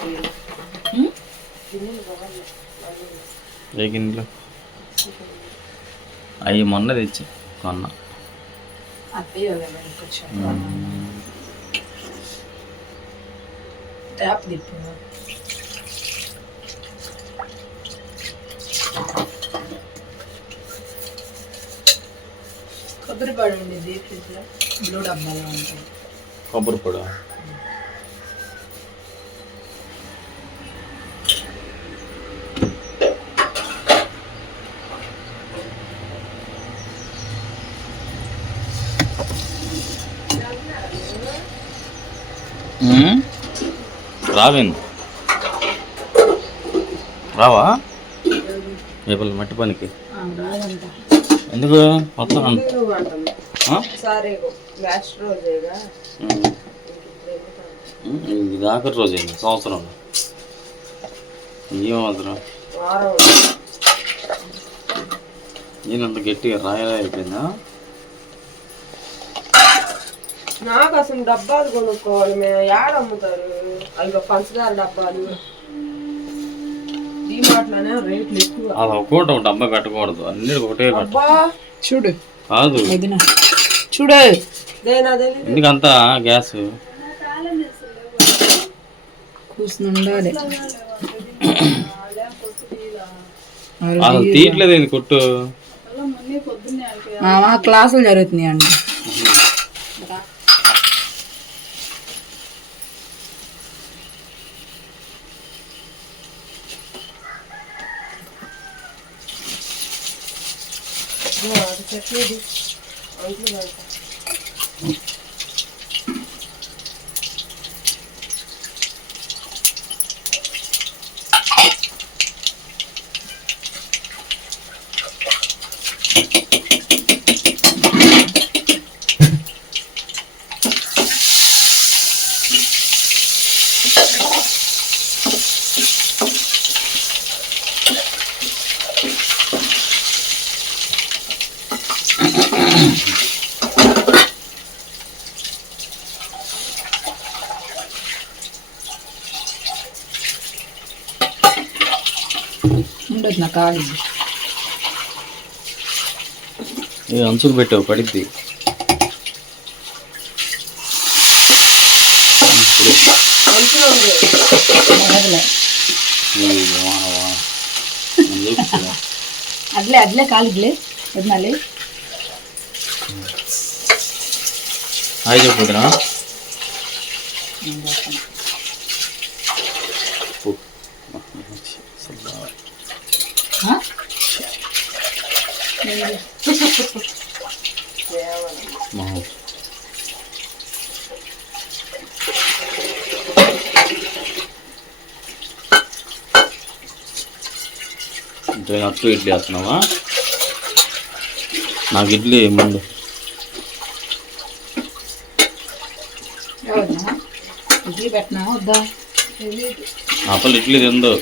ఏ గిన్నెలు? అవి మొన్న తెచ్చి కొన్న. ట్యాప్ తిప్పు కొబ్బరి పాడు ఉండేది ఫ్రిడ్జ్లో. బ్లూ డబ్బాలో ఉంటుంది. కొబ్బరి పొడి. రావేంది. రావా? రేపు మట్టి పనికి. ఎందుకు? మొత్తం ఇది ఆఖరి రోజు అయింది సంవత్సరం. వారం నేనంత గట్టిగా రాయలా అయిపోయిందా? నాకు అసలు డబ్బాలు కొనుక్కోవాలి మేము యాడ అమ్ముతారు? అవి పంచదార డబ్బాలు. డిమార్ట్లోనే రేట్లు ఎక్కువ. అది ఒక్కోటి పెట్టకూడదు. ఒకటే పెట్ట. అబ్బా! చూడు. కాదు. వదిన. చూడు. దేనా తెలియదు ఎందుకంతా గ్యాస్? కూర్చుని ఉండాలి అసలు తీయట్లేదు ఇది కొట్టు. మామ క్లాసులు జరుగుతున్నాయి అండి Bu arada çekmedik. Anlı bence. ఉండదు నా కాలు ఇది అంచుకు పెట్టావు పడిద్ది ఇది వాన, వాన. నేను చెప్తున్నా. అట్లే అట్లే కాలిగ్లే వదినాలి హాయ్ చెప్పుతున్నా అట్టు ఇడ్లీ వేస్తున్నావా? నాకు ఇడ్లీ ముందు ఇడ్లీ పెట్టినా? వద్దా? అసలు ఇడ్లీ తిందు.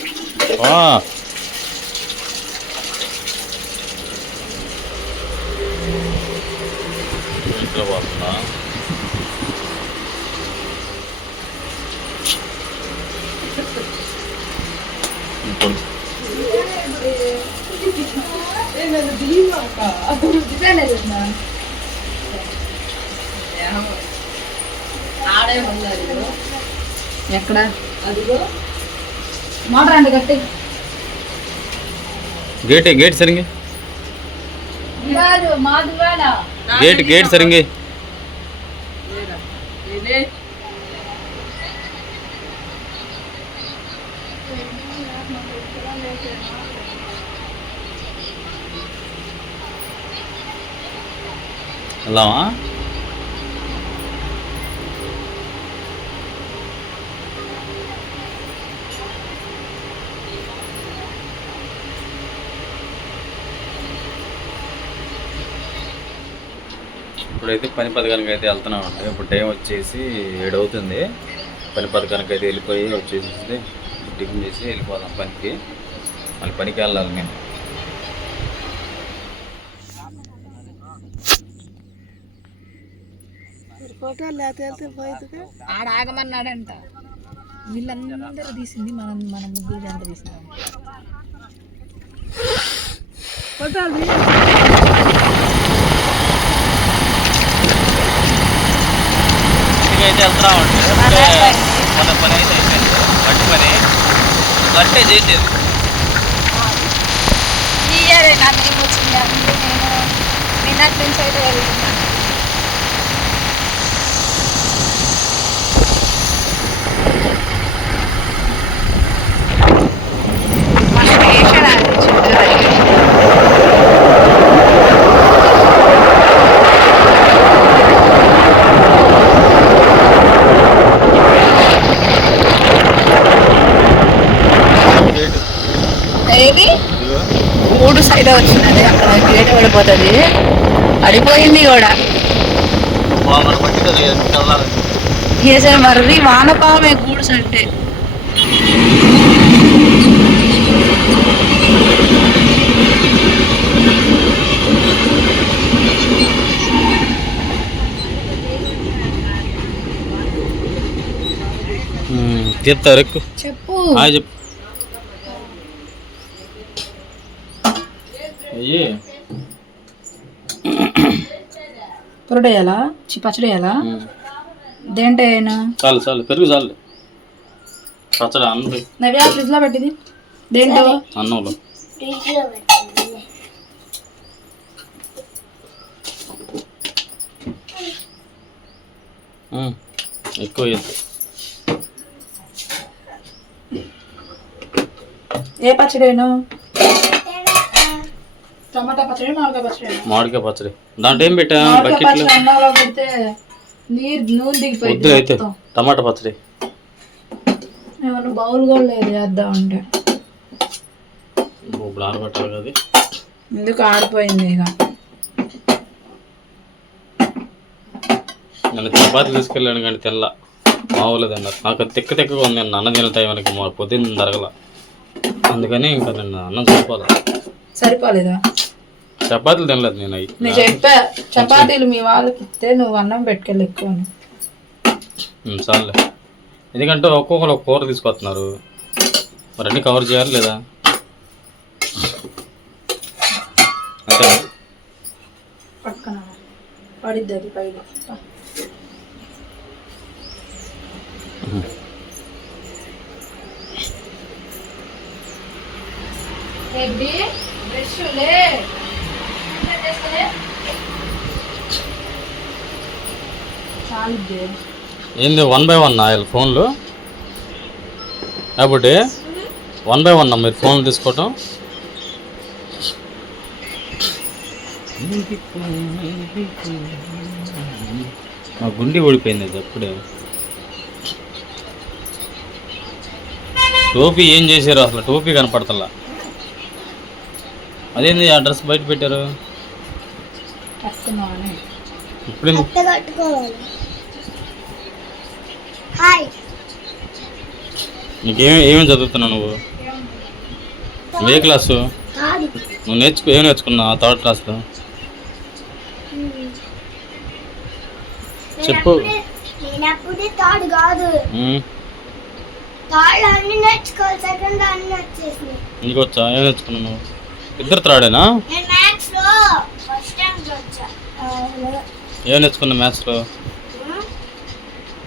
ఎక్కడ అదిగో మోటార్ అండి కట్టి గేట్ గేట్ సరింగి గేట్ గేట్ సరింగి వెళ్దామా? ఇప్పుడైతే పని పథకానికి అయితే వెళ్తున్నామండి. ఇప్పుడు టైం వచ్చేసి ఏడు అవుతుంది పని పథకానికి అయితే వెళ్ళిపోయి వచ్చేసి టిఫిన్ చేసి వెళ్ళిపోదాం పనికి. మళ్ళీ పనికి వెళ్ళాలి మేము. ఆడ ఆగమన్నాడంట. వీళ్ళందరూ తీసింది మనం మన ముగ్గురు ఎంత తీసినాం. ఇంటికైతే వెళ్తా ఉంటే మన పని అయితే అయిపోయింది. గట్టి పని. గట్టే చేసేది. ఈ ఇయర్ నాకు వచ్చింది? నేను నిన్నటి నుంచి అయితే వెళ్తున్నాను మన స్టేషన్ అనిపించింది ఏది మూడు సైడ్ వచ్చినది అక్కడ గేట్ పడిపోతుంది. పడిపోయింది కూడా. మన మర్రి వానపామే గూడ్స్ అంటే. తీస్తారు ఎక్కువ చెప్పు. హాయ్ చెప్పు. అయ్యి. పొరడేయాలా చి పచ్చడేయాలా? దేంటే అయినా చాలు చాలు. పెరుగు చాలు. పచ్చడి అన్నం నవ్యా ఫ్రిడ్జ్లో పెట్టింది. దేంటో అన్నంలో. ఎక్కువ ఏ పచ్చడేను టమాటా పచ్చడి మామిడికాయ పచ్చడి మామిడికాయ పచ్చడి. దాంట్లో ఏం పెట్టా బకెట్లో? పచ్చడి అన్నంలో పెడితే నీరు నూనె దిగిపోయింది వద్దు అయితే. టమాటా పచ్చడి. ఏమన్నా బౌల్ కూడా లేదు చేద్దాం అంటే. ఇప్పుడు ఆరబెట్టాలి కదా ఎందుకు ఆడిపోయింది ఇక? నేను చపాతీ తీసుకెళ్ళాను కానీ తెల్ల. మామూలుది అన్నారు నాకు తిక్క తిక్కగా ఉంది. అన్న తిన టైంకి మా పొద్దున్న జరగల. అందుకని ఇంకా నేను అన్నం సరిపోదు సరిపోలేదా? చపాతీలు తినలేదు నేను అవి. నేను చెప్పా చపాతీలు మీ వాళ్ళకి ఇస్తే నువ్వు అన్నం పెట్టుకెళ్ళి ఎక్కువ చాలులే ఎందుకంటే ఒక్కొక్కరు ఒక కూర తీసుకొస్తున్నారు. మరి అన్ని కవర్ చేయాలి లేదా? అంతే. పక్కన పడిద్ది అది పైన. ఏంది వన్ బై వన్ ఆయిల్ ఫోన్లు? కాబట్టి వన్ బై వన్ మీరు ఫోన్లు తీసుకోవటం? మా గుండె ఊడిపోయింది అది అప్పుడే టోపీ ఏం చేశారు అసలు? టోపీ కనపడతలా. అదేంది ఆ డ్రెస్ బయట పెట్టారు? ఇప్పుడు నీకేమి ఏమేమి చదువుతున్నావు నువ్వు? ఏ క్లాసు? నువ్వు నేర్చుకో ఏం నేర్చుకున్నావు థర్డ్ క్లాస్లో? చెప్పు. నేనప్పుడే థర్డ్ అన్ని వచ్చేసినాయి. నీకు వచ్చా ఏం నేర్చుకున్నావు నువ్వు? ఇద్దరు త్రాడేనా? నేను మ్యాథ్స్లో ఫస్ట్ టైం వచ్చా ఏం నేర్చుకున్నావు మ్యాథ్స్లో?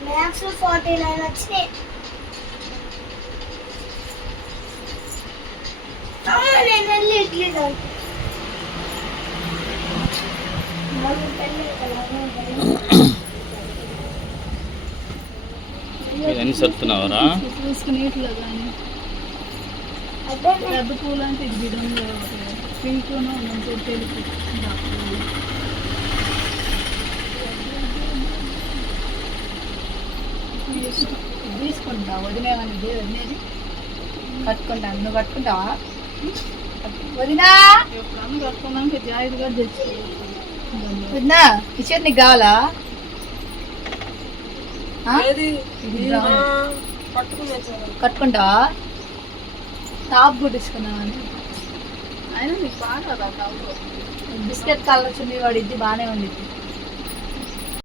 మ్యాథ్స్లో ఫార్టీ నైన్ పెద్ద పూలు అంటే ఇది బిడంలో పింక్ మంచి తెలుపు తీసుకుంటా వదిలేమని ఇదే వదిలేది కట్టుకుంటాను నువ్వు కట్టుకుంటావా? వదినా! కట్టుకున్నాక జాయిగా తెచ్చు వదినా ఇచ్చేది నీకు కావాలా. కట్టుకుంటావా? టాప్ కుట్టించుకున్నామని అయినా నీకు బాగా బిస్కెట్ కలర్ చున్నీ వాడిద్ది బాగానే ఉండిద్ది.